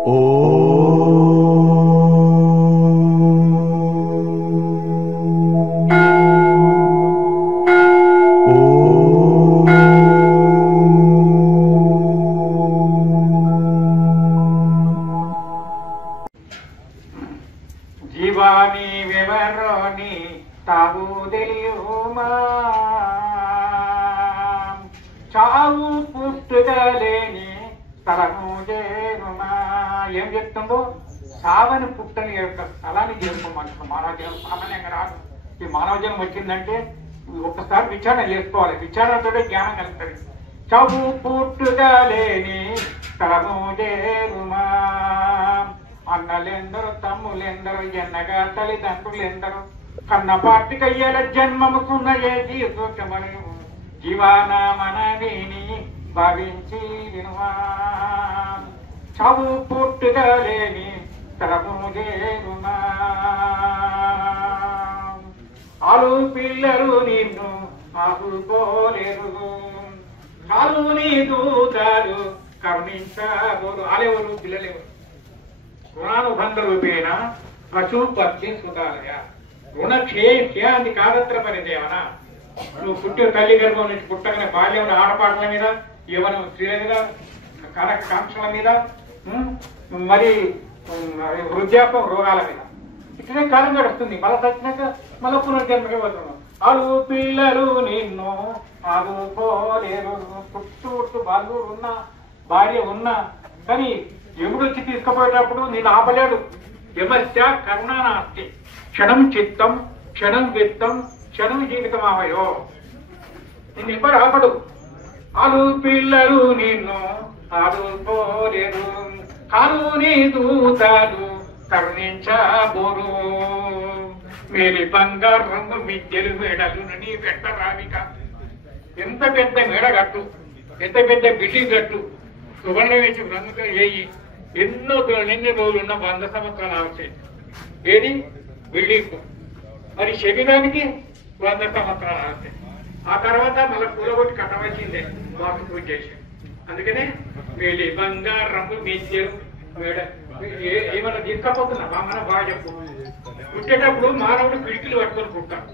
జీవాని వివరోని తావు తెలియుమా చావు పుట్టుదలేని స్థలము చేరుమా. ఏం చెప్తుందో సావని పుట్టని యొక్క స్థలాన్ని చేసుకోమంటున్నాం. మానవ జనం సామాన్యంగా రాదు. ఈ మానవ జనం వచ్చిందంటే ఒక్కసారి విచారణ చేసుకోవాలి. విచారణతోనే జ్ఞానం కలుగుతుంది. చావు పుట్టుదలేని స్థలము చేరుమా. అన్నలెందరూ తమ్ములెందరూ ఎన్నగా తల్లిదండ్రులెందరూ కన్న పార్టికయ్యేల జన్మముకున్న ఏ జీవమను జీవానామనని భావించి వినువా. చావు పుట్టుగా లేని తరము చేరుమా. ఆలు పిల్లలు నిన్ను ఆదుకోలేరు, చాలు నీ దూతాలు కరుణించబోరు. ఆలెవరు పిల్లలెవరు? రుణానుబంధ రూపేణ పశు పక్షి సుతాలయ రుణ క్షేయాన్ని కాదత్ర పరిదేవన. నువ్వు పుట్టిన తల్లి గర్భం నుంచి పుట్టగానే బాల్యంలో ఆడపాటల మీద, యవనం స్త్రీల మీద, కాంక్షల మీద, మరి వృద్ధాపం రోగాల మీద ఇట్లనే కాలం గడుస్తుంది. మళ్ళీ చచ్చినాక మళ్ళీ పునర్జన్మకి పోతున్నాం. అడు పిల్లలు నిన్ను ఆదుకోలేరు. పుట్టు బాలు ఉన్నా భార్య ఉన్నా కానీ యముడు వచ్చి తీసుకుపోయేటప్పుడు నేను ఆపలేడు. యమస్య కరుణానాస్తి క్షణం చిత్తం క్షణం విత్తం క్షణం జీవితం ఆవయో. నిన్ను ఎవరు ఆపడు. ఆలు పిల్లలు నిన్ను ఆదుకోలేరు, కాలు నీ దూతాలు కరుణించబోరు. మేలి బంగారు రంగు మిద్దెలు మేడలు నీ వెంట రావిక. ఎంత పెద్ద మేడ కట్టు, ఎంత పెద్ద బిల్డింగ్ కట్టు, సువర్ణ వేసి రంగుగా వేయి. ఎన్ని రోజులు ఉన్న 100 సంవత్సరాలు అవసరం. ఏది బిల్డింగ్ మరి శరీరానికి 100 సంవత్సరాలు అవసరం. ఆ తర్వాత మళ్ళీ కూలగొట్టి కట్టవలసిందే వాసు పూజ చేసి. అందుకనే వేలి బంగారు రంగు మిద్దెలు మేడ ఏమన్నా తీసుకపోతున్నా మన బాగా చెప్పు. పుట్టేటప్పుడు మానవుడు పిడికిలు పట్టుకొని పుట్టాడు.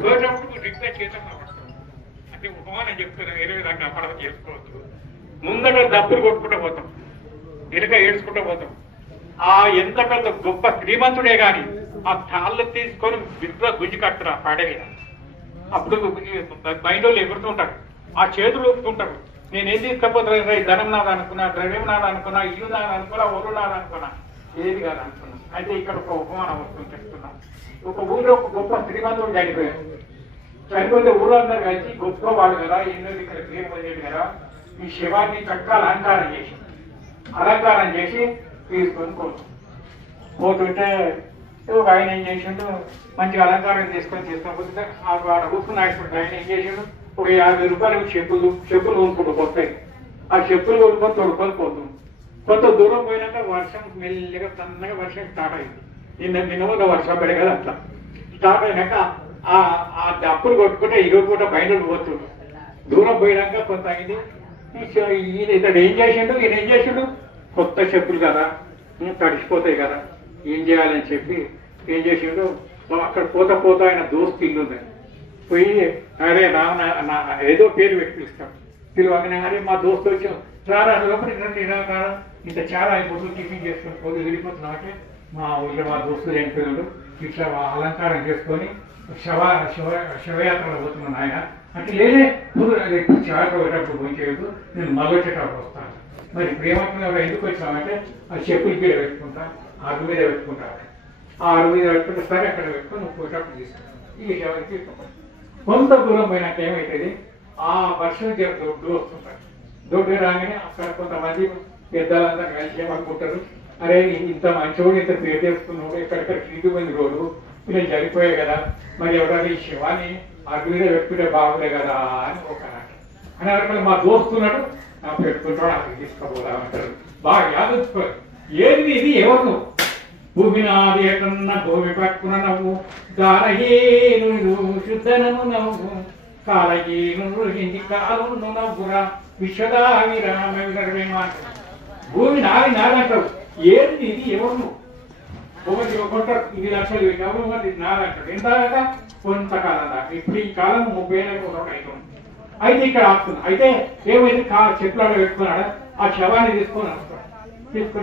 పోయేటప్పుడు రిగ్గా చేతంగా పడతాడు. అంటే ఉపమానం చెప్తున్నాం. వేరే విధంగా అపడం చేసుకోవచ్చు. ముందట డబ్బులు కొట్టుకుంటూ పోతాం, వెనుక ఏడ్చుకుంటూ పోతాం. ఆ ఎంత పెద్ద గొప్ప శ్రీమంతుడే గాని ఆ తాళ్ళు తీసుకొని విగ్రహ గుంజి కట్టురా పాడే మీద. అప్పుడు బయటోళ్ళు ఎగురుతుంటారు, ఆ చేతులు ఊపుతుంటారు. నేనేం తీసుకపోతున్నా, ధనం నాది అనుకున్నా, ద్రవ్యం నాది అనుకున్నా, ఇల్లు నాది అనుకున్నా, ఊరు నాది అనుకున్నా, ఏది కాదు అనుకున్నా. అయితే ఇక్కడ ఒక ఉపమానం వస్తుంది చెప్తున్నా. ఒక ఊళ్ళో ఒక గొప్ప శ్రీమంతుడు చనిపోయారు. చనిపోతే ఊళ్ళో అందరు కలిసి గొప్ప వాళ్ళు కదా, ఎన్నో ఇక్కడ క్రియం పొందేది కదా, ఈ శివాన్ని చక్కగా అలంకారం చేసి తీసుకొని పోతుంటే ఒక ఆయన ఏం చేసిండు, మంచిగా అలంకారం తీసుకొని పోతుంటే ఆడ కూర్చుని ఆయన ఏం చేసిండు, ఒక 50 రూపాయలు చెప్పులు కొనుక్కుంటూ పోతాయి. ఆ చెప్పులు కొనుక్కొని తొడుకొని పోతుంది. కొంత దూరం పోయినాక వర్షం మెల్లిగా సన్నగా వర్షం స్టార్ట్ అయింది. నిన్న వర్షం పడే కదా అట్లా స్టార్ట్ అయినాక ఆ డప్పులు కొట్టుకుంటే ఇరుగుకుంట బయట పోతుండు. దూరం పోయినాక కొంత అయింది. ఇతడు ఏం చేసిండు, కొత్త చెప్పులు కదా తడిసిపోతాయి కదా, ఏం చేయాలని చెప్పి ఏం చేసిండు, అక్కడ పోతా ఆయన దోస్తు ఇల్లు ఉంది. పోయి అరే నా ఏదో పేరు పెట్టి పిలుస్తాం. పిలువగానే అరే మా దోస్తు వచ్చాం రారా ఇంత చాలా అయిపోతుంది, టిఫిన్ చేసుకొని పోయి వెళ్ళిపోతున్నాం. అంటే మా ఊళ్ళో మా దోస్తులు చనిపోయినాడు, ఇట్లా అలంకారం చేసుకొని శవయాత్రలో పోతున్నాను ఆయన అంటే. లేదే శవయాత్ర పోయేటప్పుడు పోయి చేయదు, నేను మళ్ళొచ్చేటప్పుడు వస్తాను. మరి ప్రేమకులు ఎందుకు వచ్చామంటే ఆ చెప్పుల మీద పెట్టుకుంటా, అరుగు మీద పెట్టుకుంటా. ఆ అరుగు మీద పెట్టుకుంటే సరే అక్కడ పెట్టుకొని నువ్వు పోయేటప్పుడు తీసుకుంటాను. ఈ శవానికి తీసుకోవాలి. కొంత దూరం పోయినాక ఏమవుతుంది, ఆ వర్షం దొడ్డు వస్తుంటారు. దొడ్డు రాగానే అక్కడ కొంతమంది పెద్దలంతా కలిసి ఏమనుకుంటారు, అరే ఇంత మంచోడు ఇంత పేరు చేసుకున్నాడు, ఎక్కడెక్కడ తిరిగిపోయింది రోడ్డు, ఇలా జరిగిపోయాయి కదా, మరి ఎవరైనా ఈ శవాన్ని అరుగు మీద పెట్టుకుంటే బాగుండే కదా అని ఒక అని అక్కడ మా దోస్తున్నాడు పెట్టుకుంటాడు, అక్కడికి తీసుకోపోదామంటారు. బాగా యాదోచుకోరు. ఏది ఇది ఎవరు భూమి నాది ఎటన్న భూమి పట్టుకున్న నవ్వు, దారహీను శుద్ధనము నవ్వు, కాలహీను హింది కాలును నవ్వురా విశ్వదావిరామ. భూమి నాది నాదంటారు, ఏంటి ఇది ఎవరు ఒకటి కొంటారు 2 లక్షలు పెట్టాము మరి 4 లక్షలు ఎంత దాకా కొంతకాలం దాకా ఇప్పుడు ఈ కాలం 30 ఏళ్ళకి ఒకటి అవుతుంది అయితే ఇక్కడ ఆపుతుంది అయితే ఏమైంది చెట్లు పెట్టుకున్నాడా ఆ శవాన్ని తీసుకొని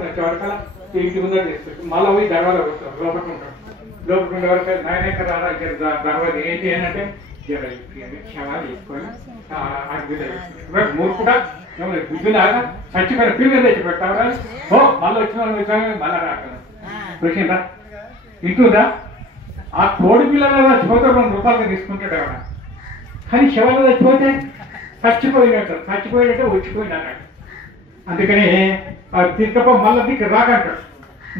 వచ్చేవాడికల్లా ఇంటి ముందర తీసుకొచ్చి మళ్ళీ పోయి దర్వాలో పెడతారు లోపడుకుంటే వరకు నాయనక రారా దర్వాజ ఏంటి అని అంటే క్షమాలు తీసుకొని మూర్ఖుడా బుద్ధిలాగా చచ్చిపోయిన పిల్లలు తెచ్చి పెట్టావరా ఓ మళ్ళీ వచ్చిన వాళ్ళు వచ్చాక మళ్ళా రాకుండా చూసిందా ఇంటుందా ఆ కోడి పిల్లలు చచ్చిపోతే 2 రూపాయలు తీసుకుంటాడు ఎవడ కానీ శవాలు చచ్చిపోయినట్టు వచ్చిపోయింది అన్నాడు అందుకని తిక్కప మళ్ళీ దిక్కు రాకంటాడు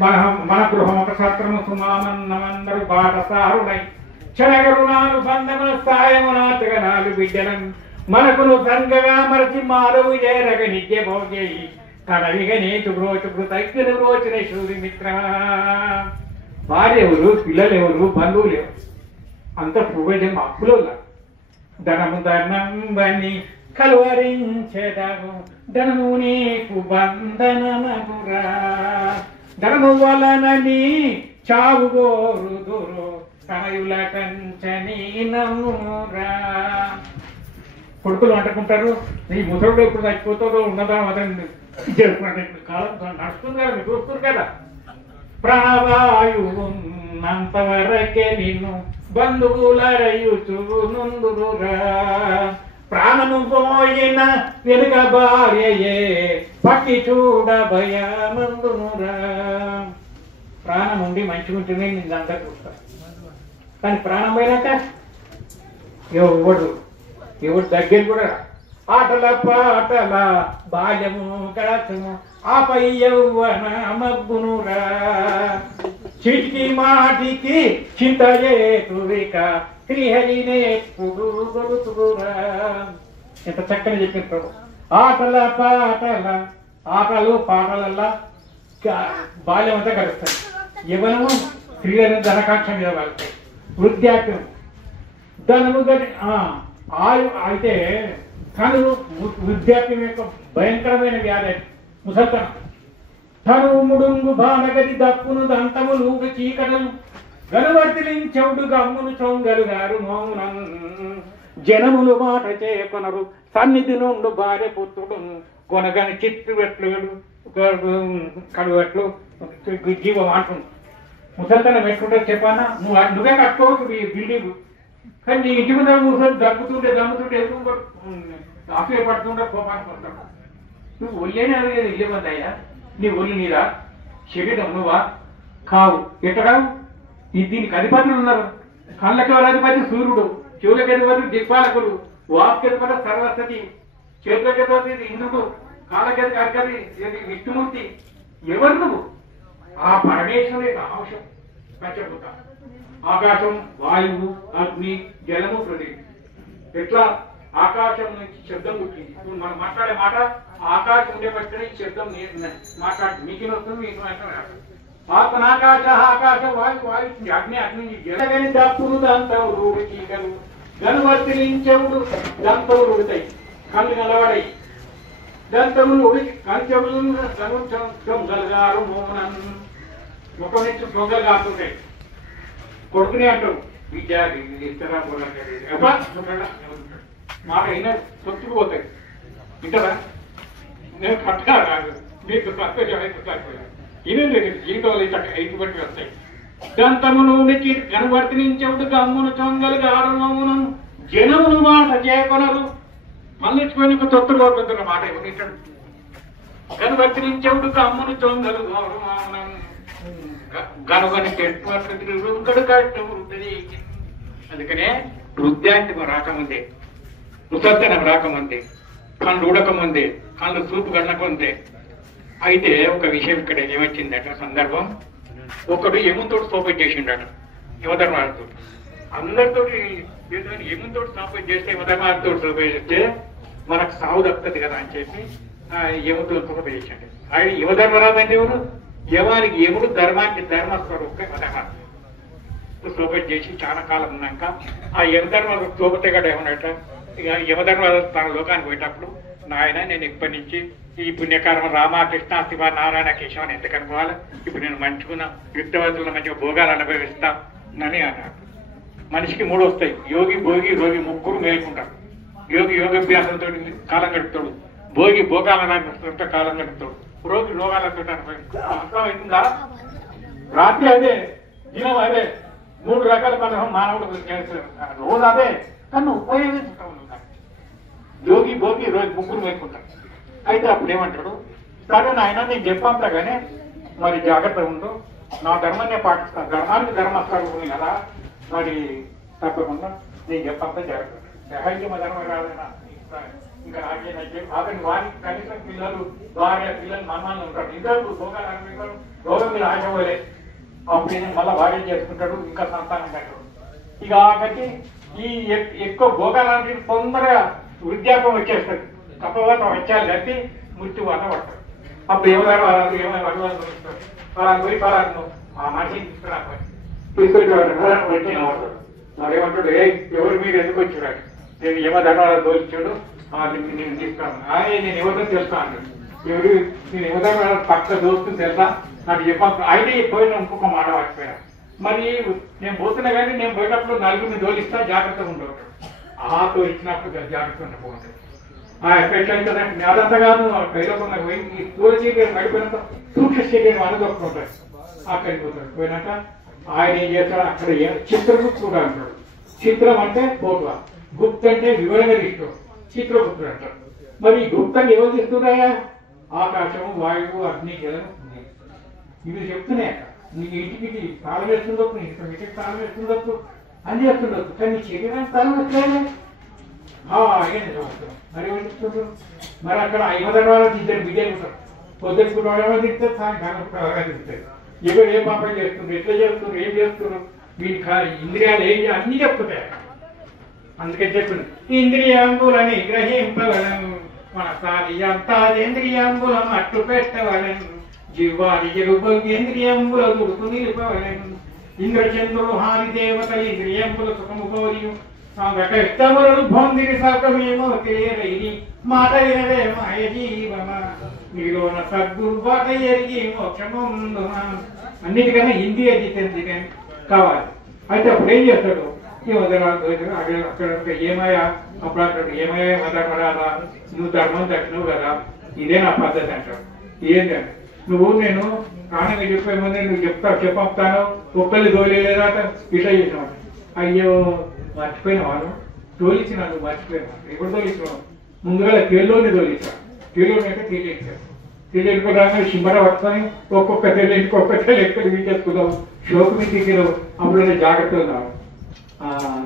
మన గృహం ఒక సత్రము సుమామన్నమందరూ బాటసారునై క్షణగరుణాలు బంధముల సాయమునాతగనాలు బిడ్డలను మనకును సంగగా మరచి మాధవు చేరగ నిత్య భోగేయి కడవిగ నేతు బ్రోచుకు తగ్గిన బ్రోచిన శూరి మిత్ర భార్య ఎవరు పిల్లలు ఎవరు బంధువులు ఎవరు అంత పూర్వజం అప్పులో ధనము ధనంబని కలువరించెదము ధనము నీకు బంధనమగురా ధనము వలనని చావు గోరుదురు కనయుల కంచని నమ్మురా కొడుకులు అంటుకుంటారు ఈ ముసలుడు ఎప్పుడు చచ్చిపోతారో ఉన్నదా అతను చేసుకున్నట్టు కాలం నడుస్తుంది కదా మీరు చూస్తారు కదా ప్రాణవాయువు ఉన్నంతవరకే నిన్ను బంధువులరయుచు నుందురురా ప్రాణము పోయిన వెనుక భార్యయే పట్టి చూడ భయమందునురా ప్రాణం ఉండి మంచిగా ఉంటేనే నిన్నంతా చూస్తారు కానీ ప్రాణం పోయినాక ఎవడు దగ్గర కూడా ఆటల పాటల బాల్యము గడచము ఆపై యౌవన మగ్గునురా చిటికి మాటికి చింతయేతురిక శ్రీహరినేప్పుడు గొలుతురా ఎంత చక్కని చెప్పిన ప్రభు ఆటల ఆటలు పాటలల్లా బాల్యం అంతా గడుస్తాయి యవనము స్త్రీలను ధనకాంక్ష మీద వాళ్తాయి వృద్ధాప్యం ధనము ఆయు అయితే తను వృద్ధాప్యం యొక్క భయంకరమైన వ్యాధి ముసల్తనం తను ముడుంగు బాణగది దప్పును దంతములు చీకటలు గనువర్తిలించవుడు గమ్మును చొంగలు గారు మౌనం జనములు మాట చేయకొనరు సన్నిధి నుండు భార్య పుత్రుడు కొనగని చిత్తువెట్లు కడువట్లు జీవం అంటుంది ముసల్తనం ఎట్లుంటే చెప్పానా నువ్వే కట్టుకోవచ్చు ఈ బిల్డింగ్ కానీ నీ ఇంటి మీద కూర్చొని దమ్ముతుంటే ఎదురు ఆఫీస్ పడుతుంటే కోపానికి వస్తాడు నువ్వు ఒళ్ళేనే అడిగేది ఇల్లేమందయ్యా నీ ఒళ్ళు నీరా శరీరం నువ్వా కావు ఎట్టరావు దీనికి అధిపతులు ఉన్నారు కళ్ళకి ఎవరు అధిపతి సూర్యుడు చెవులకి అధిపతి దిక్పాలకుడు వాక్కి అధిపతి సరస్వతి చేతులకి అధిపతి ఇంద్రుడు కాళ్ళకి అధిపతి విష్ణుమూర్తి ఎవరు నువ్వు ఆ పరమేశ్వరుడి అంశం పంచభూత ఆకాశం వాయువు అగ్ని జలము పృథివీ ఎట్లా ఆకాశం నుంచి శబ్దం పుట్టింది ఇప్పుడు మనం మాట్లాడే మాట ఆకాశం ఉండే పట్టిన శబ్దం మాట్లాడి మీకు వస్తుంది మీకు ఆత్మనాకాశ ఆకాశ వాయు అగ్ని అగ్ని జలగని దప్పులు దంతవులు చీకలు గనువర్తిలించవుడు దంతవులు ఉడతాయి కళ్ళు నిలబడాయి దంతములు కంచెములు గలుగారు మోహనం ముఖం నుంచి దొంగలు కాస్తుంటాయి కొడుకునే అంటావు విద్యార్థి ఇస్తారా మాట అయినా సొత్తుకు పోతాయి ఇంటరా నేను కట్టగా రాదు మీకు కట్టకపోయా ఇదే జీవితంలో ఇటువంటి వస్తాయి దంతములు కనువర్తించవుడు గమ్మును చొంగలు గారుమౌనం జనమును మాట చేయకొనరు మళ్ళించుకొని తొత్తులు కోరుకుంటున్న మాట ఎవరిస్తాడు కనువర్తించవుడు గమ్మును చొంగలు గౌరవమౌనం గనుగని చెట్టుడు కష్టం ఉంటుంది అందుకనే వృద్ధాంతం రాకముందే ముసల్తనం రాకముందే కళ్ళు ఉడకముందే కళ్ళు చూపు కనకముందే అయితే ఒక విషయం ఇక్కడ ఏమొచ్చిందట సందర్భం ఒకడు యముతోటి సోపేట్ చేసిండట యువధర్మాలతో అందరితోటి యముతోటి సోపేట్ చేస్తే యువధర్మాలతో సోపేట్ చేస్తే మనకు సాగు దక్కుతుంది కదా అని చెప్పి యముతో సోపేట్ చేసిండు ఆయన యువధర్మరాజు అంటే ఎవరు యవానికి యముడు ధర్మానికి ధర్మస్వరూప ధర్మాలు సోపేట్ చేసి చాలా కాలం ఉన్నాక ఆ యమధర్మ సోపతే గడ ఏమన్నట ఇక యమధర్మ తన లోకానికి పోయేటప్పుడు నాయన నేను ఇప్పటి నుంచి ఈ పుణ్యకారం రామ కృష్ణ శివ నారాయణ కేశవ అని ఎంత అనుకోవాలి. ఇప్పుడు నేను మంచుకున్నా యుక్తవతులను మంచిగా భోగాలు అనుభవిస్తానని అన్నాడు. మనిషికి 3 వస్తాయి, యోగి భోగి రోగి, ముగ్గురు మేల్కుంటారు. యోగి యోగాభ్యాసంతో కాలం గడుపుతాడు, భోగి భోగాలతో కాలం గడుపుతాడు, రోగి రోగాలతో అనుభవిస్తాడు. అర్థమవుతుందా? రాత్రి అదే, దినం అదే, 3 రకాల పనులు మానవుడు రోజు అదే, కానీ ఉపయోగించుకుంటా ఉంటాడు. యోగి భోగి రోగి ముగ్గురు మేల్కుంటారు. అయితే అప్పుడు ఏమంటాడు, సరే నాయన నేను చెప్పంతా కానీ మరి జాగ్రత్త ఉండు, నా ధర్మాన్ని పాటిస్తాను, ధర్మానికి ధర్మస్థానం కదా, మరి తప్పకుండా నేను చెప్పంతా జాగ్రత్త. సహాయం ధర్మం రాదైనా ఇంకా అతని వారికి కనీసం పిల్లలు భార్య పిల్లలు మమ్మల్ని ఉంటారు, ఇద్దరు భోగాలు అనుకుంటారు, రోగం మీద ఆశపోలే. అప్పుడు మళ్ళీ భార్య చేసుకుంటాడు, ఇంకా సంతానం కట్టాడు. ఇక ఆఖరికి ఈ ఎక్కువ భోగాలు తొందరగా వృద్ధాపం వచ్చేస్తుంది, తప్పవాత వచ్చాలు కట్టి మృత్యు వల్ల పడతాడు. అప్పుడు ఎవరు వాళ్ళు ఏమైనా అడవాళ్ళు దొరుకుతారు, వాళ్ళని పోయి ఫలాన్ని ఆ మనిషిని తీసుకొచ్చి వచ్చిన మరి ఏమంటాడు, ఎవరు మీరు ఎందుకు వచ్చాడు, నేను ఏమో ధర్మాలు దోచాడు నేను తీసుకున్నాను, నేను ఎవరితో తెలుసా అంటాడు. ఎవరు నేను ఎవరు పక్క దోస్తుని తెలుసా నాకు చెప్పాను. అయితే పోయిన ఇంకొక మాట మర్చిపోయాను, మరి నేను పోతున్నా కానీ నేను పోయినప్పుడు నలుగురిని దోలిస్తా, జాగ్రత్తగా ఉండవు. ఆతో ఇచ్చినప్పుడు జాగ్రత్తగా ఉండకపోతుంది. ఎఫెక్ట్ అవుతుందంటే అదంతా కాదు, కైలోకుండా పోయి ఈ స్థూల శరీరం గడిపోయినంత సూక్ష్మ శరీరం అనుదొక్కుంటాడు. అక్కడికి పోతాడు. పోయినాక ఆయన ఏం చేస్తాడు, అక్కడ చిత్రగుప్తుడు అంటాడు. చిత్రం అంటే ఫోటో, గుప్త అంటే వివరంగా తీసుకో, చిత్రగుప్తుడు అంటారు. మరి ఈ గుప్తంగా ఎవరు తీస్తున్నాయా? ఆకాశము, వాయువు, అగ్ని, జలం, ఇవి చెప్తున్నాయి. అక్కడ నీకు ఇంటికి తాళం వేస్తుండొచ్చు, ఇంటికి తాళం వేస్తుండొచ్చు, అన్ని చేస్తుండొచ్చు, కానీ శరీరానికి తాళం వస్తలేదే. మరి ఎవరు చెప్తుంటారు? మరి అక్కడ 5 వాళ్ళకి 2 బిడ్డలు ఉంటారు. పొద్దున కూడా తింటారు, సాయంకాలం తింటారు. ఎవరు ఏం పాపం చేస్తున్నారు, ఎట్లా చేస్తున్నారు, ఏం చేస్తున్నారు, వీటి ఇంద్రియాలు ఏం అన్ని చెప్తున్నాయి. అందుకే చెప్పింది ఇంద్రియాంబులని గ్రహింపగలను, మన సారి అంతా ఇంద్రియాంబులం అట్టు పెట్టవలను, జీవాది ఇంద్రియంబుల దుడుకు నిలుపవలను, ఇంద్రచంద్రులు హాని దేవతలు ఇంద్రియంబుల సుఖము కోరి సంఘటములను పొందిని సకమేమో తెలియరైని మాట వినవే మాయ జీవమ, మీలోన సద్గురుబాట ఎరిగి మోక్షముందున. అన్నిటికన్నా ఇంద్రియ జితేంద్రియం కావాలి. అయితే అప్పుడు ఏం చేస్తాడు, ఈ అక్కడ ఏమయ్యా, అప్పుడు అక్కడ ఏమయ్యా మధర్మరాదా, నువ్వు ధర్మం తట్టినవు కదా, ఇదే నా పద్ధతి అంటాడు. ఏంటంటే నువ్వు నేను ప్రాణం వెళ్ళిపోయే ముందే నువ్వు చెప్పాను, ఒక్కళ్ళు తోలేదా ఇట్లా చేసినావు. అయ్యో మర్చిపోయిన వాళ్ళు తోలించిన, నువ్వు మర్చిపోయినా ఎప్పుడు తోలించినావు, ముందుగా తెల్లోని తోలించావు. తెల్లోని అంటే తెలియచావు, తెలియకపోతే సిమ్మర పట్టుకొని ఒక్కొక్క తెల్లింటికి ఒక్క తెల్లి ఎక్కడ వీటేసుకున్నావు, షోకు మీద దిగినావు. అప్పుడు జాగ్రత్తగా ఉన్నావు.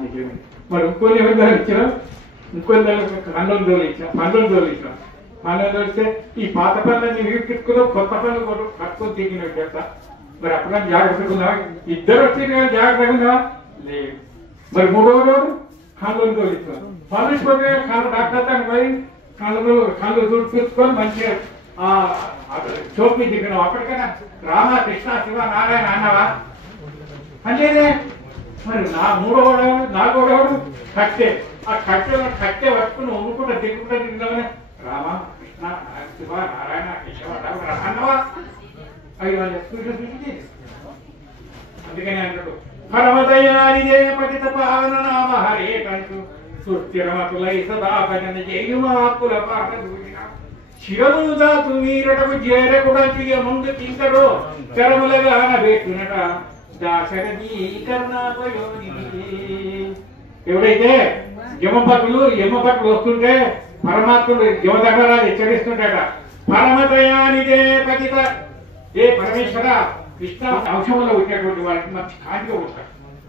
నిజమే. మరి ఇంకొని ఎవరు తోలించినావు, ఇంకొని కన్నులు తోలించావు, పనులు తోలించావు. పనులు తోలిస్తే ఈ పాత పనులన్నీ వీటికున్నావు, కొత్త పనులు కూడా పట్టుకొని దిగినావు చేస్తా. మరి అప్పుడు జాగ్రత్తగా ఉన్నావా? ఇద్దరు వచ్చి జాగ్రత్తగా ఉన్నావా? లేదు. మరి 3వ రోజు కళ్ళు తోలిస్తాను, పనులు కళ్ళు డాక్టర్ పోయి కళ్ళు చూసుకొని మంచిగా చోపు దిగినావు. అప్పటికైనా రామ కృష్ణ శివ నారాయణ అన్నావా? అంటేనే మరి 4వ కట్టె, ఆ కట్టె పట్టుకుని ఒమ్ముకుంటా దిగుకుంటా దిగినామని రామ కృష్ణ శివ నారాయణ కేశవ అన్నవా? 5 చూసి అందుకని అంటాడు, పరమదయానిదే పతిత పావన నామ హరే కంటూ సుస్థిరమతులై సదా భజన చేయుమాకుల పాట దూరిన శిరము దాతు మీరటకు చేరకుడకి ముందు కింకడో చరములగాన పెట్టునట దాశరథి కర్ణాపయోని. ఎవడైతే యమపట్లు వస్తుంటే పరమాత్ముడు యమధర్మరాజు హెచ్చరిస్తుంటాడ, పరమదయానిదే పతిత, ఏ పరమేశ్వర కృష్ణ అంశంలో ఉండేటువంటి వాళ్ళకి మంచి కాంతిగా ఉంటారు.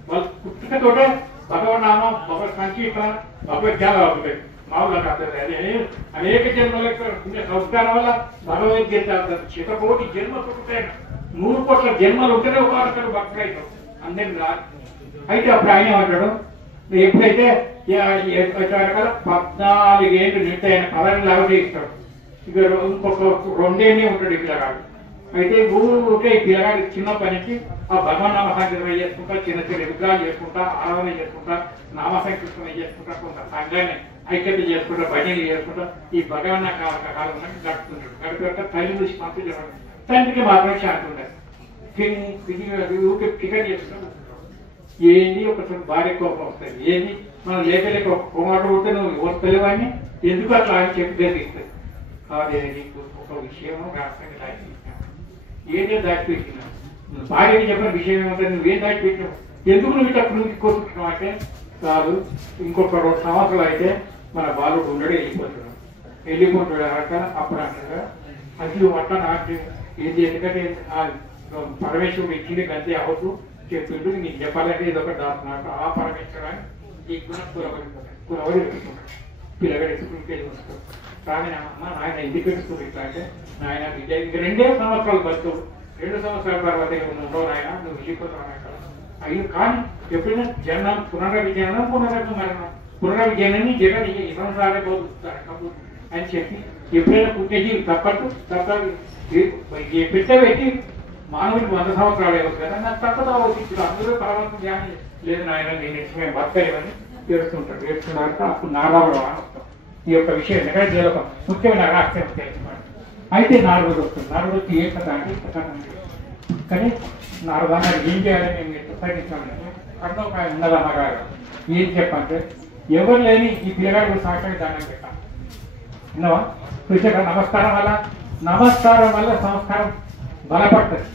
వాళ్ళు పుట్టుకతోటే భగవన్నామం, భగవత్ సంకీర్తన, భగవద్ధ్యానం అవుతుంది. మామూలుగా కాదు, అదే అనేక జన్మలకు ఉండే సంస్కారం వల్ల భగవద్గీత శతకోటి జన్మ పుట్టుతాయి. 100 కోట్ల జన్మలు ఉంటేనే ఒకరు భక్తులు అవుతాం, అందరిని రాదు. అయితే అప్పుడు ఆయన ఏమంటాడు, ఎప్పుడైతే 14 ఏళ్ళు నింటాయని 10 లాగా ఇస్తాడు. ఇక ఇంకొక 2 ఏళ్ళే ఉంటాడు ఈ పిల్లగాడు. అయితే ఊరికే ఈ పిల్లగాడి చిన్నప్పటి నుంచి ఆ భగవన్ నామ సంకీర్తన చేసుకుంటా, చిన్న చిన్న విగ్రహాలు చేసుకుంటా, ఆరాధన చేసుకుంటా, నామ సంకీర్తన చేసుకుంటా, కొంత సంఘాన్ని ఐక్యత చేసుకుంటా భజనలు చేసుకుంటా ఈ భగవన్న కాలం గడుపుతుంటాడు. గడుపుకుంటా తల్లి చూసి పంపించాడు. తండ్రికి మాత్రం శాంతి ఉండదు. టికెట్ చేసుకుంటా ఏంది ఒకసారి భార్య కోపం వస్తుంది. ఏంది మనం లేక ఒక కుమారుడు ఉంటే నువ్వు ఎవరు తెలియని ఎందుకు అట్లా అని చెప్పి గర్తిస్తుంది. కాదే నీకు ఒక విషయము రాష్ట్రంగా దాచిపెట్టినావు. ఏదే దాచిపెట్టినావు భార్యకి చెప్పిన విషయం ఏమంటే నువ్వేం దాచిపెట్టినావు, ఎందుకు నువ్వు ఇట్లా నువ్వు కోరుకుంటున్నావు అంటే కాదు ఇంకొక 2 సంవత్సరాలు అయితే మన బాలుడు ఉండడు వెళ్ళిపోతాడు అక్కడ అప్పుడు అంటారు అసలు అట్లా నాకు ఏంది ఎందుకంటే పరమేశ్వరుడు ఇచ్చింది గంతే అవద్దు చెప్తుంటూ నీకు చెప్పాలంటే ఇదొక దాస్తున్నాడు. ఆ పరమేశ్వరాన్ని ఈ గుణ కులవడి పెట్టుకుంటాడు. పిల్లగాడు ఎత్తుకుంటే వస్తాడు. కానీ అమ్మ నాయన ఎందుకు పెట్టుకుంటాడు ఇట్లా అంటే నాయన విద్య ఇంక 2 సంవత్సరాలు బతుకు 2 సంవత్సరాల తర్వాత ఉండవు నాయన నువ్వు వెళ్ళిపోతావు అక్కడ అయ్యి. కానీ ఎప్పుడైనా జనం పునర్విజనం పునర్విజయాన్ని జగన్ ఈ సంవత్సరాలే పోతుంది అని చెప్పి ఎప్పుడైనా పుట్టినజీవి తప్పదు పెట్టబెట్టి మానవుడికి 100 సంవత్సరాలు అవ్వదు కదా నాకు తప్పదు ఇప్పుడు అందరూ పరమాత్మ జ్ఞానం లేదు నాయన నేను మేము బతకలేమని ఏడుస్తుంటాడు. ఏడుస్తున్నారు అప్పుడు నారాయణ వస్తాం. ఈ యొక్క విషయం ఎందుకంటే ఒక ముఖ్యమైన రహస్యం తెలుసుకోండి. అయితే నాలుగు వస్తుంది. నాలుగు వచ్చి ఏ కథ అంటే కథ కానీ నాలుగు ఏం చేయాలని మేము ప్రసంగించామంటే అక్కడ ఒక ఉన్నదమ్మగారు ఏం చెప్పంటే ఎవరు లేని ఈ పిల్లగాడు సాక్షి దానం పెట్టాం విన్నావా చూసాక నమస్కారం వల్ల సంస్కారం బలపడుతుంది.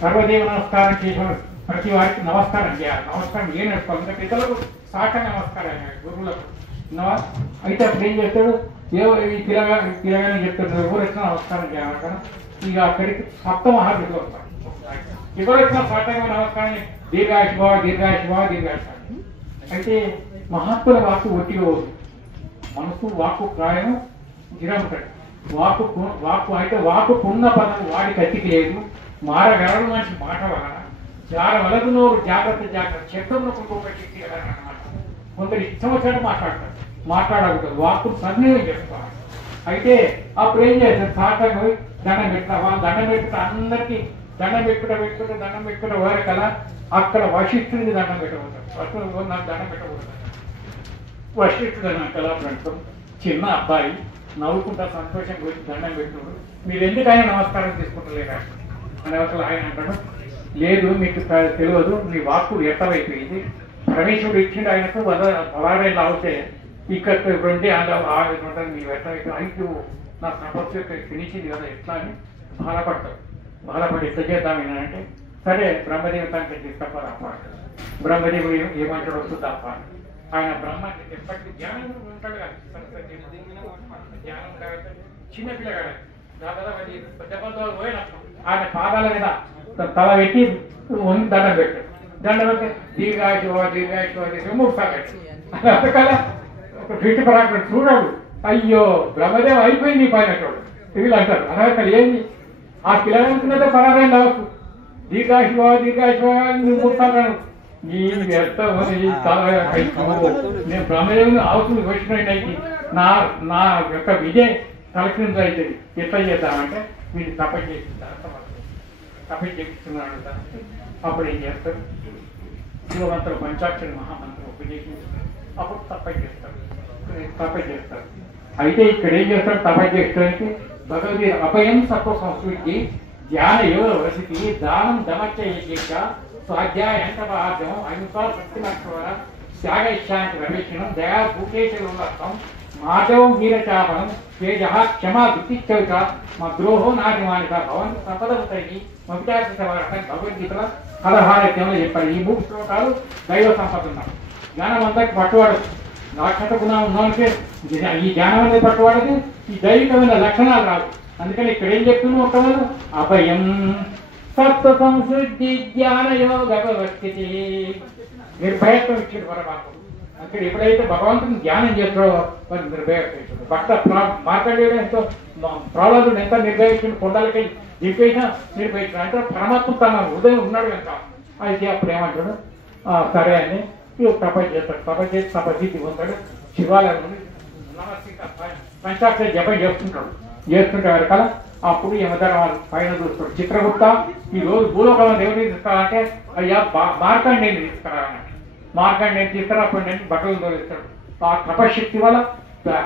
సర్వదేవ నమస్కారం చేసిన ప్రతి వారికి నమస్కారం చేయాలి. నమస్కారం ఏం నడుచుకోవాలి పిల్లలకు సాక్షి నమస్కారం గురువులకు విన్నావా. అయితే అప్పుడు ఏం చేస్తాడు ఈ పిల్లగాని చెప్తాడు ఎవరు వచ్చినా నమస్కారం చేయాలి కదా. ఇక అక్కడికి సప్తమహాభిషులు వస్తాడు. ఎవరు వచ్చినా సాక్షంగా నమస్కారం దీర్ఘాయుష. అయితే మహాత్ముల వాక్కు ఒట్టిగా పోదు. మనసు వాక్కు ప్రాయం గిరముతాడు. వాక్కు అయితే వాక్కు పున్న పదం వాడి కత్తికి లేదు. మారగలడు మనిషి మాట వలన జార వలదు నోరు జాగ్రత్త శబ్దంలో కొంత శక్తి అన్నమాట. కొందరు ఇష్టం వచ్చినట్టు మాట్లాడకూడదు. వాక్కు సన్నివేశం చేసుకోవాలి. అయితే అప్పుడు ఏం చేస్తారు సాటంగా పోయి దండం పెట్టిన వాళ్ళు దండం పెట్టుకుంటే అందరికీ దండం పెట్టుకుంటే వారి కదా అక్కడ వశిష్ఠుడికి దండం పెట్టబోతాడు. నాకు దండం పెట్టకూడదు. వశిష్ఠుడు నాకు ఎలా పెడతాం చిన్న అబ్బాయి నవ్వుకుంటా సంతోషం గురించి దండం పెట్టుకోడు. మీరు ఎందుకైనా నమస్కారం తీసుకుంటలేరా అని అసలు ఆయన అంటాడు లేదు మీకు తెలియదు నీ వాక్కు వ్యర్థమైపోయింది. పరమేశ్వరుడు ఇచ్చిండు ఆయనకు 16 అవుతే ఇక్కడ 2 ఉంటుంది మీ వ్యర్థమైపోయి అయితే నా తపస్సు ఫినిషింది కదా ఎట్లా అని బాధపడి ఎట్లా చేద్దాం ఏంటంటే సరే బ్రహ్మదేవతానికి తీసుకపోరా అప్ప. బ్రహ్మదేవుడు ఏమంటాడు వస్తుంది తప్ప ఆయన బ్రహ్మ ఎప్పటికీ ధ్యానం ఉంటాడు కదా ధ్యానం కాబట్టి చిన్నపిల్లగాడు దాదాపు పెద్ద పోయినప్పుడు ఆయన పాదాల మీద తల పెట్టి దండం పెట్టాడు. దండం పెట్టి దీర్ఘాయుష 3 సార్లు అంతకాల ఒక ఫిట్ పరాకుడు చూడాడు. అయ్యో బ్రహ్మదేవం అయిపోయింది పైన వీళ్ళు అంటారు అనవక్కడ ఏంది ఆ పిల్లలంటున్నదే 16 అవచ్చు దీర్ఘాయుష 3 సార్లు నేను బ్రహ్మదేవుని అవసరం వచ్చినట్టు నా యొక్క విజయ్ తలకింద అవుతుంది. ఎట్లా చేద్దామంటే వీళ్ళు తపస్సు చేపిస్తున్నాడు. అప్పుడు ఏం చేస్తారు శివమంత్రం పంచాక్షరి మహామంత్రం ఉపదేశించారు. అప్పుడు తపస్సు చేస్తారు. అయితే ఇక్కడ ఏం చేస్తారు తపస్సు చేయడానికి భగవద్గీత అభయం సత్వ సంస్కృతి ధ్యాన యోగ వసతి దానం దమచ్చ స్వాధ్యాయంతవాద్యం అహింసా శక్తి నక్షర త్యాగ ఇచ్చాంతి రమేషణం దయా భూకేశం మాధవం వీరచాపనం తేజ క్షమా విత్తిచ్చౌచ మా ద్రోహో నాటిమానిక భవన్ సంపదవుతాయి మవితార్థం భగవద్గీతలో 16 అధ్యాయంలో చెప్పారు. ఈ 3 శ్లోకాలు దైవ సంపద ఉన్నారు. జ్ఞానం అంతటి పట్టువాడు రాక్షస గుణం ఉన్నవానికి ఈ జ్ఞానం అనేది పట్టువాడికి ఈ దైవికమైన లక్షణాలు రాదు. అందుకని ఇక్కడ ఏం చెప్తున్నావు ఒక అభయం సత్వ సంశుద్ధి జ్ఞాన యోగ వ్యవస్థితి నిర్భయత్వం ఇచ్చాడు పరమాత్మ. అక్కడ ఎప్పుడైతే భగవంతుని ధ్యానం చేస్తాడో వారు నిర్భయత్వం ఇచ్చాడు. భక్త మార్కండేయుడు ఎంతో ప్రహ్లాదుడు ఎంత నిర్భయించాడు. కొండలకి దింపేసినా నిర్భయించాడు. అంటే పరమాత్మ తన హృదయం ఉన్నాడు కనుక అయితే అప్పుడు ఏమంటాడు సరే అని తపస్సు చేస్తాడు. తపస్సు చేసి తపస్సు పొందాడు. శివాలయం పంచాక్షరి జపం చేస్తుంటే వరకాల అప్పుడు యమధర్మాలు పైన చూస్తాడు. చిత్రగుప్త ఈ రోజు భూలోకంలో దేవుడిని తీసుకురాలంటే అయ్యా మార్కండేయుని తీసుకురావాలంటే మార్కండేయుని తీసుకురా అప్పుడు నేను బట్టలు తోలిస్తాడు. ఆ తపశక్తి వల్ల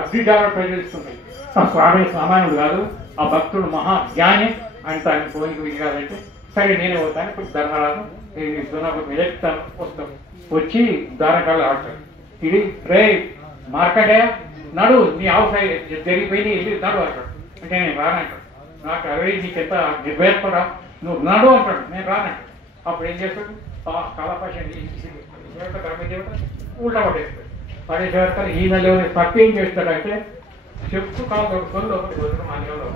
అగ్నిజాల ప్రజలిస్తున్నాయి. ఆ స్వామి సామాన్యుడు కాదు, ఆ భక్తుడు మహా జ్ఞాని అంత ఆయన పోయి వీలు కాదంటే సరే నేనే పోతాను. ఇప్పుడు ధర్మరాజు ఎదుగుతాను వస్తాం, వచ్చి దానకాళ్ళు ఆడతాడు. ఇది రే మార్కండేయ నడు, నీ అవసరం జరిగిపోయింది వెళ్ళి నడు అంటాడు. అంటే నేను రానంటాడు. నాకు అరవై నీకెంత నిర్భయపడా, నువ్వు నడు అంటాడు. నేను రానంటాడు. అప్పుడు ఏం చేస్తాడు, కళాపాష ధర్మదేవత ఉల్టా పడేస్తాడు. పడేసేవారు ఈయన లేవని తప్పి ఏం చేస్తాడంటే చెప్పు కాలు దొరుకుతుంది లోపలికి వదలడం మాన్యంలో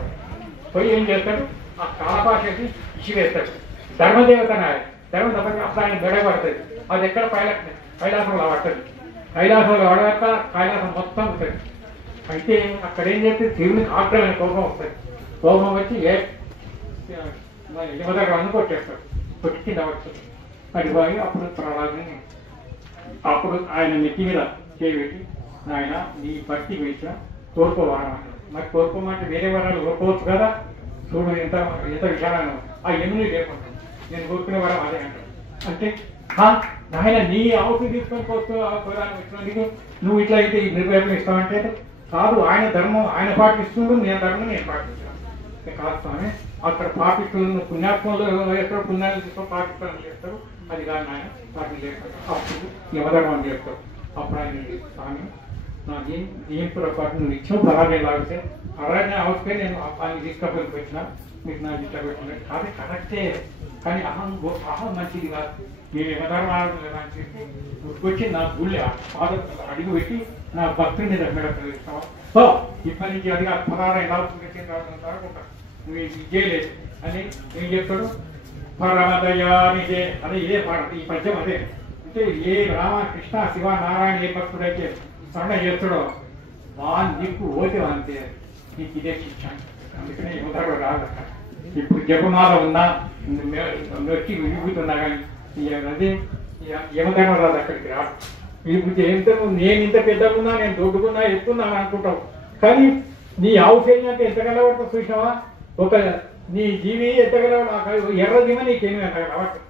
పోయి ఏం చేస్తాడు, ఆ కాలపాషకి ఇసివేస్తాడు. ధర్మదేవత ధర్మదేవతకి అప్పుడు ఆయన గడ పడుతుంది. అది ఎక్కడ కైలాసంలో పడుతుంది. కైలాసంలో పడక కైలాసం మొత్తం ఉంటుంది. అయితే అక్కడ ఏం చేస్తే దేవునికి ఆగ్రహమైన కోపం వస్తుంది. కోపం వచ్చి యమదగ్గర కొట్టేస్తాడు. కొట్టి కింద పడుతుంది. అది పోయి అప్పుడు ప్రహ్లాదుని అప్పుడు ఆయన నెత్తి మీద చేయబెట్టి ఆయన నీ భక్తి వేసిన కోరుకోవాలని అంటాడు. మరి కోరుకోమంటే వేరే వరాలు కోరుకోవచ్చు కదా, చూడు ఎంత ఎంత విషయాలను ఆ ఎముని లేకుంటాడు. నేను కోరుకునే వరం అదే అంటాడు. అంటే ఆయన నీ ఆవుకి తీసుకొని కోరానికి వచ్చినందుకు నువ్వు ఇట్లా అయితే ఈ నిర్భయం ఇస్తావంటే కాదు, ఆయన ధర్మం ఆయన పాటిస్తుండు, నేను ధర్మం నేను పాటిస్తాను కాదు స్వామి. అక్కడ పాటిస్తున్న పుణ్యాత్మలు వేస్తారు, పుణ్యాలు తీసుకొని పాటిస్తాను చేస్తారు. అది కాదు ఆయన పాటి చేస్తారు. అప్పుడు యమధర్మం చేస్తారు. అప్పుడు ఆయన స్వామి ఏం పొరపాటు నువ్వు ఇచ్చిన అలాగే లాగితే అలాగే అవసరం నేను ఆయన తీసుకపోయి పెట్టినా మీకు నాకు ఇట్లా పెట్టిన కాదు కరెక్టే, కానీ అహం మంచిది కాదు. నేను యమధర్మాలు లేదా అని చెప్పి గుర్తుకొచ్చి నా గుళ్ళే అడుగు పెట్టి నా భక్తుని దగ్గర సో ఇప్పటి నుంచి అది పదార్థం ఎలా అనుకుంటా నువ్వు ఇది చేయలేదు అని ఏం చెప్తాడు. పరమదయానిదే అదే ఇదే పాట ఈ పద్యం. అదే అంటే ఏ రామ కృష్ణ శివ నారాయణ ఏ భక్తుడైతే సరణ చేస్తాడో నీకు ఓతే అంతే, నీకు ఇదే శిక్ష. అందుకనే యమధర్మ రాదు. ఇప్పుడు జపమాల ఉన్నా నొచ్చి విభూతున్నా కానీ అదే యమధర్మ రాదు, అక్కడికి రాదు. విభూతి ఎంత నేను ఇంత పెద్దగా ఉన్నా, నేను దొడ్డుకున్నా ఎత్తున్నాను అనుకుంటావు, కానీ నీ ఆవుసేని అంటే ఎంత కలవడుతుంది చూసినావా. ఒక నీ జీవి ఎంత కలవడు, ఎర్ర జీవ నీకేమి అంత కలవట్టు.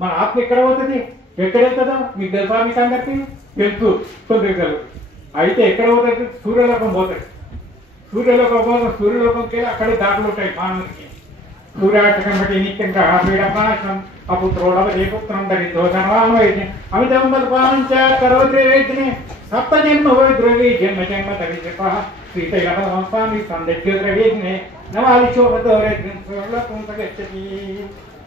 మన ఆత్మ ఎక్కడ పోతుంది, ఎక్కడ వెళ్తుందో మీకు తెలుసా? మీకు అందరికీ తెలుసు తొందరగా. అయితే ఎక్కడ పోతుంది, సూర్యలోకం పోతుంది. సూర్యలోకం పోతుంది, సూర్యలోకంకి వెళ్ళి అక్కడే దారులు ఉంటాయి మానవునికి. సూర్యాటకం బట్టి నిత్యంగా పీడపాశం అపుత్రోడవపుత్రం ధరితో ధనవామవైద్య అమితం బల్పాంచ కరోత్రే వేద్యనే సప్త జన్మ వై ద్రవీ జన్మ జన్మ ధరిప శ్రీతైలస్వామి సందగ్య ద్రవేజ్ఞే నవాలి శోభతోరేత్వం గచ్చతి.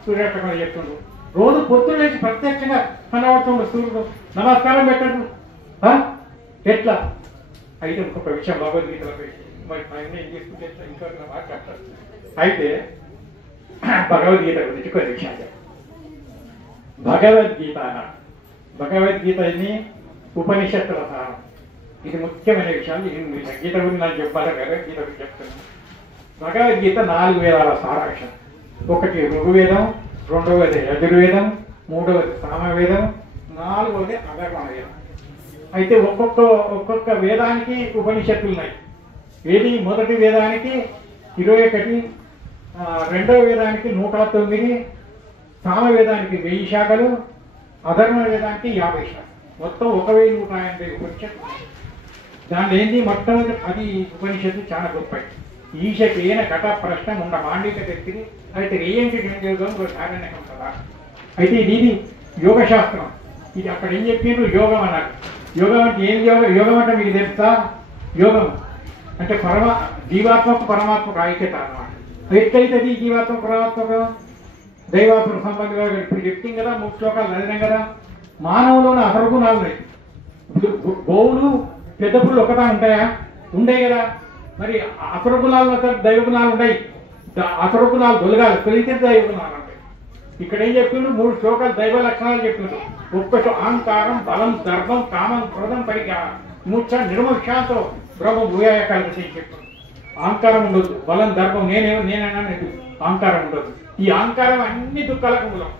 సూర్యాటకం చెప్తుండ్రు. రోజు పొద్దున లేచి ప్రత్యక్షంగా కనబడుతుండ్రు సూర్యుడు. నమస్కారం పెట్టండు. ఎట్లా అయితే ఇంకొక విషయం భగవద్గీతలో మరి ఆయన ఏం చేసుకుంటే ఇంకా మాట్లాడతారు. అయితే భగవద్గీత గురించి కొన్ని విషయాలు. భగవద్గీతని ఉపనిషత్తుల సారం. ఇది ముఖ్యమైన విషయాలు. గీత గురించి నాకు చెప్పాలి, భగవద్గీత గురించి చెప్తున్నాను. భగవద్గీత 4 వేదాల సారాంశం. ఒకటి ఋగ్వేదం, రెండవది యజుర్వేదం, మూడవది సామవేదం, నాలుగవది అధర్వ వేదం. అయితే ఒక్కొక్క వేదానికి ఉపనిషత్తులు ఉన్నాయి. ఏది మొదటి వేదానికి 21, రెండవ వేదానికి 109, సామవేదానికి 1000 శాఖలు, అధర్మ వేదానికి 50 శాఖలు, మొత్తం 1180 ఉపనిషత్తు. దాంట్లో ఏంది మొట్టమొదటి 10 ఉపనిషత్తు చాలా గొప్పవి. ఈశకేన ఘట ప్రశ్న ఉండ మాండిక తెచ్చింది. అయితే ఏంటి సారణ్యం కదా. అయితే ఇది యోగశాస్త్రం. ఇది అక్కడ ఏం చెప్పిండ్రు, యోగం అన్నారు. యోగం అంటే ఏం యోగం అంటే మీకు తెలుసా? యోగం అంటే జీవాత్మకు పరమాత్మకు ఐక్యత అన్నమాట. ఎట్లయితే జీవాత్మ పరమాత్మకు దైవాత్మ సంబంధంగా ఇప్పుడు చెప్తాం కదా. 3 శ్లోకాలు చదివినాం కదా. మానవులోని అసలు గుణాలు ఉన్నాయి. గోవులు పెద్ద పుళ్ళు ఒకటా ఉంటాయా? ఉండే కదా. మరి అసలు గుణాలు దైవ గుణాలు ఉంటాయి. అసలు గుణాలు దొలగాలి, తొలితే దైవ గుణాలు ఉంటాయి. ఇక్కడ ఏం చెప్పిండు? 3 శ్లోకాలు దైవ లక్షణాలు చెప్పిండు. ఒక్కటి అహంకారం, బలం, దర్భం, కామం, క్రోధం, పరిజ్ఞ, మూర్ఛ, నిర్మోక్షాంతో బ్రహ్మ భూయాయ కలిసి చెప్పిండు. అహంకారం ఉండదు, బలం, దర్భం, నేనైనా అహంకారం ఉండదు. ఈ అహంకారం అన్ని దుఃఖాలకు మూలం.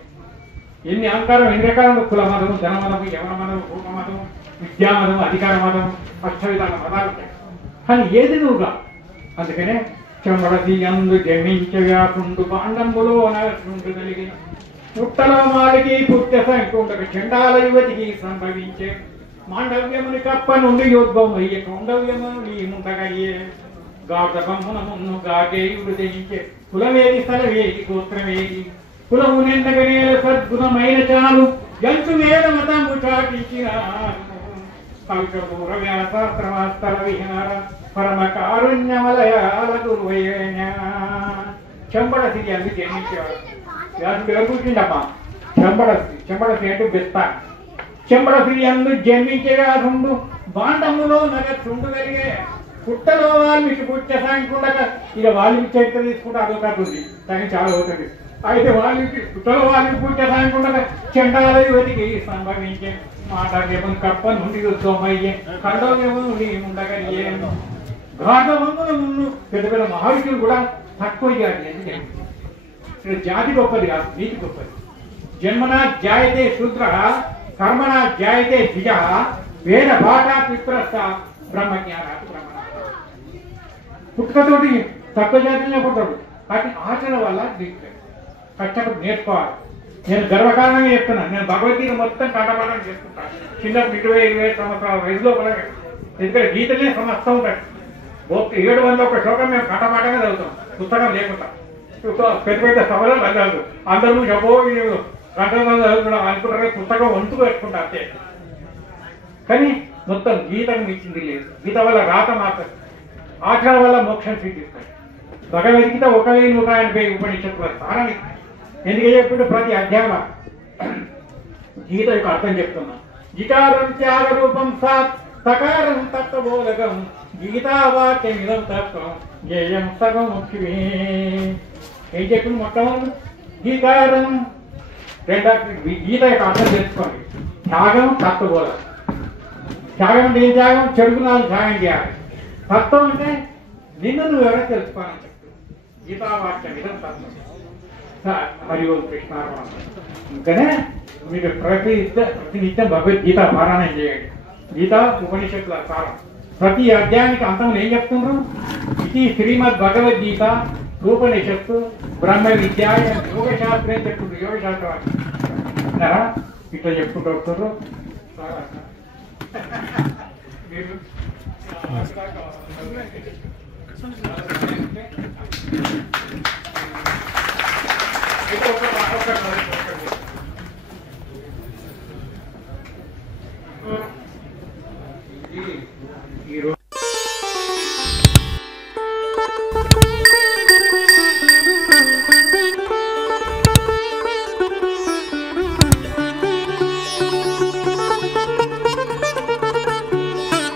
ఎన్ని అహంకారం ఎన్ని రకాల కులమదము, ధనమదము, యవనమదము, రూపమదము, విద్యామదము, అధికార మదము, అష్టవిధాల మదాలు ఉంటాయి. కానీ ఏది నువ్వుగా. అందుకనే చెమడది అందు జమించ వ్యాకుండు పాండంబులో నటుండు కలిగిన పుట్టల మాలికి పుట్ట సంకుండకు చండాల యువతికి సంభవించే మాండవ్యముని కప్ప నుండి యోద్భవం అయ్యే కౌండవ్యమును నీ ముందగయ్యే గాఢబమ్మునమును గాటేయుడు జయించే కులవేది స్థలవేది గోత్రవేది కులము నిందగనేల సద్గుణమైన చాలు ఎంతు వేద మతము చాటించిన కవికపూర వ్యాసాస్త్రమాస్తర విహార పరమ కారుణ్యమలయాల గురువైన చెంబడ సిరి అందు జన్మించేవాడు వ్యాసుడు ఎవరు కూర్చుండమ్మా చెంబడసి అంటే బెత్త చెంబడసి అందు జన్మించే వ్యాసుడు బాండములో నగ కలిగే పుట్టలో వాల్మీకి పుట్ట సాయంకుండక ఇక వాల్మీకి చరిత్ర తీసుకుంటే అదొకటి ఉంది కానీ చాలా అవుతుంది అయితే వాల్మీకి పుట్టలో వాల్మీకి పుట్ట సాయంకుండక చెండాల యువతికి సంభవించే మాటవ్యము కప్ప నుండి యుద్ధమయ్యే ఖండవ్యము నుండి ఉండగలిగే ఘాటవంగున ముందు పెద్ద పెద్ద మహర్షులు కూడా తక్కువ జాతి అంటే జాతి గొప్పది కాదు నీతి గొప్పది జన్మనా జాయతే శూద్ర కర్మణ జాయతే ద్విజ వేద పాఠ పిత్రస్థ బ్రహ్మజ్ఞానాలు బ్రహ్మ పుట్టుకతోటి తక్కువ జాతిలో పుట్టాడు కానీ ఆచరణ వల్ల కష్టపడి నేర్చుకోవాలి నేను గర్వకారణంగా చెప్తున్నాను నేను భగవద్గీత మొత్తం కంఠపాఠం చేసుకుంటాను చిన్నప్పుడు 20 సంవత్సరాల వయసులో కూడా ఎందుకంటే గీతనే సమస్తం ఉంటాడు 701 శ్లోకం మేము కంఠపాఠంగా చదువుతాం పుస్తకం లేకుండా పెద్ద పెద్ద సభలో చదవదు అందరూ చెప్పో కంఠంగా చదువుతున్నాం అనుకుంటారు పుస్తకం వంతు పెట్టుకుంటా అంతే కానీ మొత్తం గీతకు మించింది లేదు గీత వల్ల రాత మాత్రం ఆచరణ వల్ల మోక్షం సిద్ధిస్తాయి భగవద్గీత 1180 ఉపనిషత్తుల స్థానం ఎందుకు చెప్పుడు ప్రతి అధ్యాయం గీత యొక్క అర్థం చెప్తున్నా గిటారం త్యాగ రూపం సాత్ సకారం తత్వబోధకం గీతావాక్యమిదం తత్వం జ్ఞేయం సర్వం ముఖ్యమే ఏం చెప్పింది మొట్టమొదటి గీతారం గీత యొక్క అర్థం తెలుసుకోండి త్యాగం తత్వబోధకం త్యాగం అంటే ఏం త్యాగం చెడుకు నాలుగు త్యాగం చేయాలి తత్వం అంటే నిన్ను నువ్వు ఎవరైనా తెలుసుకోవాలని చెప్తుంది గీతావాక్యం ఇదం తత్వం హరి ఓం కృష్ణార్పణం ఇంకనే మీరు ప్రతినిత్యం భగవద్గీత పారాయణం చేయండి గీత ఉపనిషత్తుల సారం ప్రతి అధ్యాయానికి అంతంలో ఏం చెప్తున్నారు ఇది శ్రీమద్ భగవద్గీత ఉపనిషత్తు బ్రహ్మ విద్య యోగశాస్త్రం చెప్తుండ్రు యోగశాస్త్రం విన్నారా ఇట్లా చెప్పుకుంటూ వస్తున్నారు మీరు